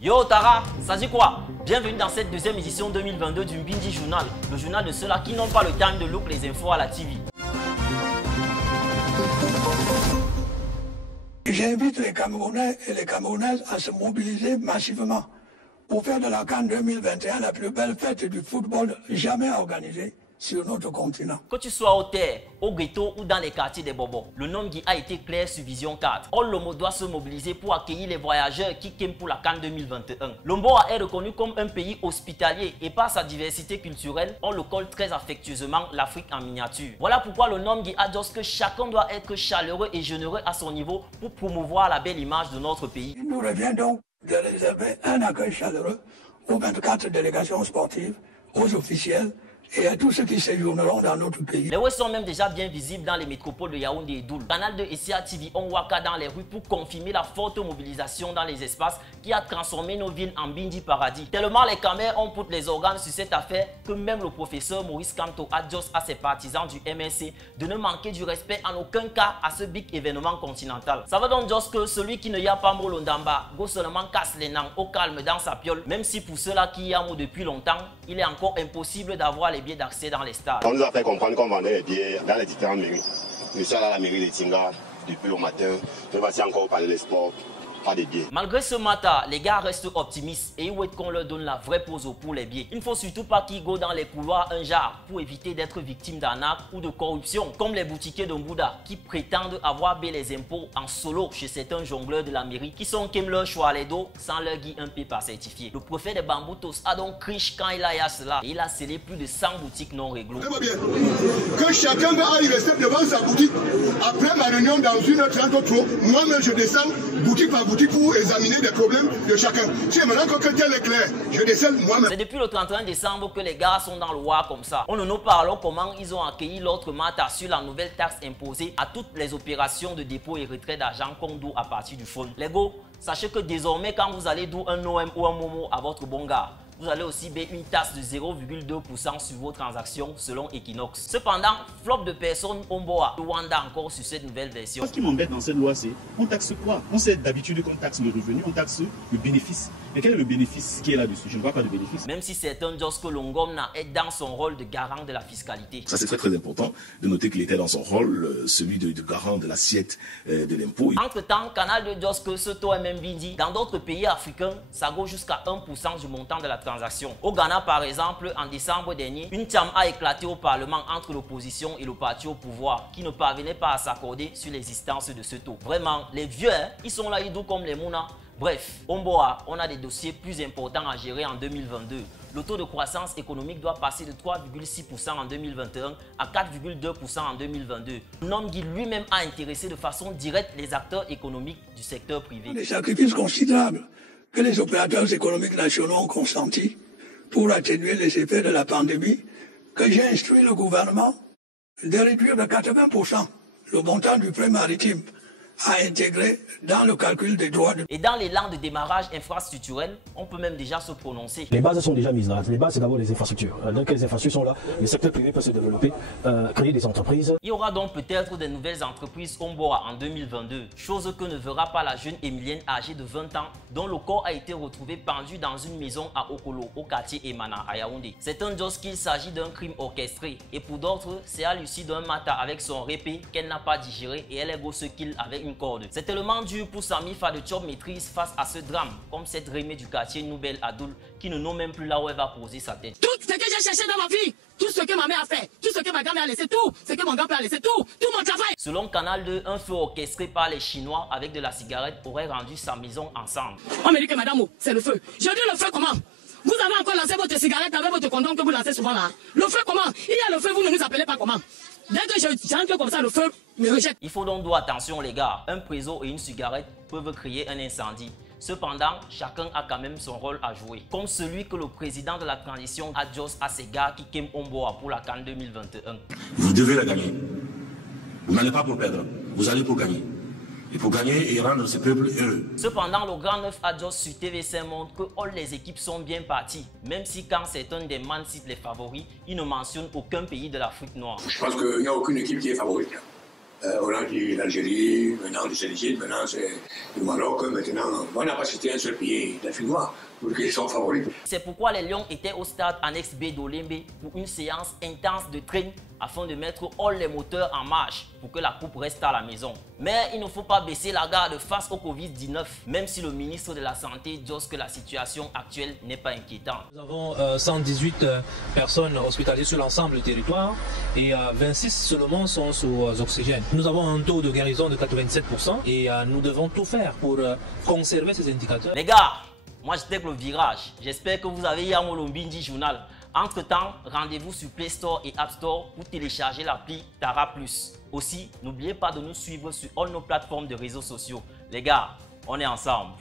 Yo Tara, ça dit quoi? Bienvenue dans cette deuxième édition 2022 du Mbindi Journal, le journal de ceux-là qui n'ont pas le temps de look les infos à la TV. J'invite les Camerounais et les Camerounaises à se mobiliser massivement pour faire de la CAN 2021 la plus belle fête du football jamais organisée sur notre continent. Que tu sois au terre, au ghetto ou dans les quartiers des bobos, le nom Guy a été clair sur Vision 4. All Lomo doit se mobiliser pour accueillir les voyageurs qui quiment pour la CAN 2021. Lomboa est reconnu comme un pays hospitalier et par sa diversité culturelle, on le colle très affectueusement l'Afrique en miniature. Voilà pourquoi le nom Guy adore que chacun doit être chaleureux et généreux à son niveau pour promouvoir la belle image de notre pays. Il nous revient donc de réserver un accueil chaleureux aux 24 délégations sportives, aux officiels et à tous ceux qui séjourneront dans notre pays. Les Ouest sont même déjà bien visibles dans les métropoles de Yaoundé et Doul. Canal 2 et CA TV ont waka dans les rues pour confirmer la forte mobilisation dans les espaces qui a transformé nos villes en Bindi Paradis. Tellement les caméras ont poussé les organes sur cette affaire que même le professeur Maurice Kamto adjose à ses partisans du MSC de ne manquer du respect en aucun cas à ce big événement continental. Ça veut donc dire que celui qui ne y a pas Molondamba, go seulement casse les nangs au calme dans sa piole, même si pour ceux-là qui y a depuis longtemps, il est encore impossible d'avoir les billets d'accès dans les stades. On nous a fait comprendre qu'on vendait les billets dans les différentes mairies. Je suis allé à la mairie de Tinga depuis le matin. Je vais encore parler des sports, pas des billets. Malgré ce matin, les gars restent optimistes et ils souhaitent qu'on leur donne la vraie pause pour les billets. Il ne faut surtout pas qu'ils go dans les couloirs un genre pour éviter d'être victimes d'arnaque ou de corruption, comme les boutiquiers d'Ombouda qui prétendent avoir payé les impôts en solo chez certains jongleurs de la mairie qui sont comme leur choix les dos sans leur guide un paper certifié. Le préfet de Bamboutos a donc crié quand il a eu cela et il a scellé plus de 100 boutiques non réglées. Que chacun aille rester devant sa boutique. Après ma réunion dans 1h30 trop, moi-même je descends boutique par boutique pour examiner les problèmes de chacun. Si maintenant que quelqu'un est clair, je descends moi-même. C'est depuis le 31 décembre que les gars sont dans le roi comme ça. On ne nous parle comment ils ont accueilli l'autre matin sur la nouvelle taxe imposée à toutes les opérations de dépôt et retrait d'argent qu'on doit à partir du fonds. Les gars, sachez que désormais quand vous allez d'où un OM ou un Momo à votre bon gars, vous allez aussi payer une taxe de 0,2% sur vos transactions selon Equinox. Cependant, flop de personnes Omboa Rwanda encore sur cette nouvelle version. Ce qui m'embête dans cette loi, c'est on taxe quoi? On sait d'habitude qu'on taxe le revenu, on taxe le bénéfice. Mais quel est le bénéfice qui est là-dessus? Je ne vois pas de bénéfice. Même si certains disent que Longomna est dans son rôle de garant de la fiscalité. Ça c'est très important de noter qu'il était dans son rôle, celui de garant de l'assiette de l'impôt. Entre-temps, Canal de dit que ce taux est même bindi. Dans d'autres pays africains, ça go jusqu'à 1% du montant de la transaction. Au Ghana, par exemple, en décembre dernier, une tiam a éclaté au Parlement entre l'opposition et le parti au pouvoir qui ne parvenait pas à s'accorder sur l'existence de ce taux. Vraiment, les vieux, ils sont là, ils doux comme les mouna. Bref, Omboa, on a des dossiers plus importants à gérer en 2022. Le taux de croissance économique doit passer de 3,6% en 2021 à 4,2% en 2022. Nom qui lui-même a intéressé de façon directe les acteurs économiques du secteur privé. Les sacrifices considérables que les opérateurs économiques nationaux ont consentis pour atténuer les effets de la pandémie, que j'ai instruit le gouvernement de réduire de 80% le montant du prêt maritime à intégrer dans le calcul des droits de... Et dans l'élan de démarrage infrastructurel, on peut même déjà se prononcer. Les bases sont déjà mises là. Les bases, c'est d'abord les infrastructures. Donc les infrastructures sont là, le secteur privé peut se développer, créer des entreprises. Il y aura donc peut-être des nouvelles entreprises Omboa en 2022, chose que ne verra pas la jeune Emilienne âgée de 20 ans, dont le corps a été retrouvé pendu dans une maison à Okolo, au quartier Emana, à Yaoundé. C'est un dos qu'il s'agit d'un crime orchestré, et pour d'autres, c'est à l'issue d'un matin avec son répé qu'elle n'a pas digéré et elle est go ce qu'il avec une corde. C'est tellement dur pour Sami Fadechop maîtrise face à ce drame, comme cette Rémé du quartier Nouvelle Adoul qui ne nomme même plus là où elle va poser sa tête. Tout ce que j'ai cherché dans ma vie, tout ce que ma mère a fait, tout ce que ma grand-mère a laissé, tout ce que mon grand-père a laissé, tout mon travail. Selon Canal 2, un feu orchestré par les Chinois avec de la cigarette aurait rendu sa maison ensemble. On me dit que madame, c'est le feu. Je dis le feu comment? Vous avez encore lancé votre cigarette avec votre condom que vous lancez souvent là. Le feu comment? Il y a le feu, vous ne nous appelez pas comment? Dès que j'entre comme ça, le feu me rejette. Il faut donc faire attention les gars. Un préso et une cigarette peuvent créer un incendie. Cependant, chacun a quand même son rôle à jouer. Comme celui que le président de la transition adjose à ces gars qui quiment Omboa pour la CAN 2021. Vous devez la gagner. Vous n'allez pas pour perdre, vous allez pour gagner. Et pour gagner et rendre ce peuple heureux. Cependant, le Grand 9 adjose sur TV5 montre que toutes les équipes sont bien parties. Même si quand certains des man citent les favoris, ils ne mentionnent aucun pays de l'Afrique noire. Je pense qu'il n'y a aucune équipe qui est favorite. On a dit l'Algérie, maintenant le Sénégal, maintenant c'est le Maroc, maintenant on n'a pas cité un seul pays d'Afrique noire pour qu'ils soient favoris. C'est pourquoi les Lions étaient au stade annexe B d'Olembe pour une séance intense de train afin de mettre all les moteurs en marche pour que la coupe reste à la maison. Mais il ne faut pas baisser la garde face au Covid-19, même si le ministre de la Santé dit que la situation actuelle n'est pas inquiétante. Nous avons 118 personnes hospitalisées sur l'ensemble du territoire et 26 seulement sont sous oxygène. Nous avons un taux de guérison de 87% et nous devons tout faire pour conserver ces indicateurs. Les gars, moi je take le virage. J'espère que vous avez Yamo Lombindi Journal. Entre temps, rendez-vous sur Play Store et App Store pour télécharger l'appli Tara Plus. Aussi, n'oubliez pas de nous suivre sur toutes nos plateformes de réseaux sociaux. Les gars, on est ensemble.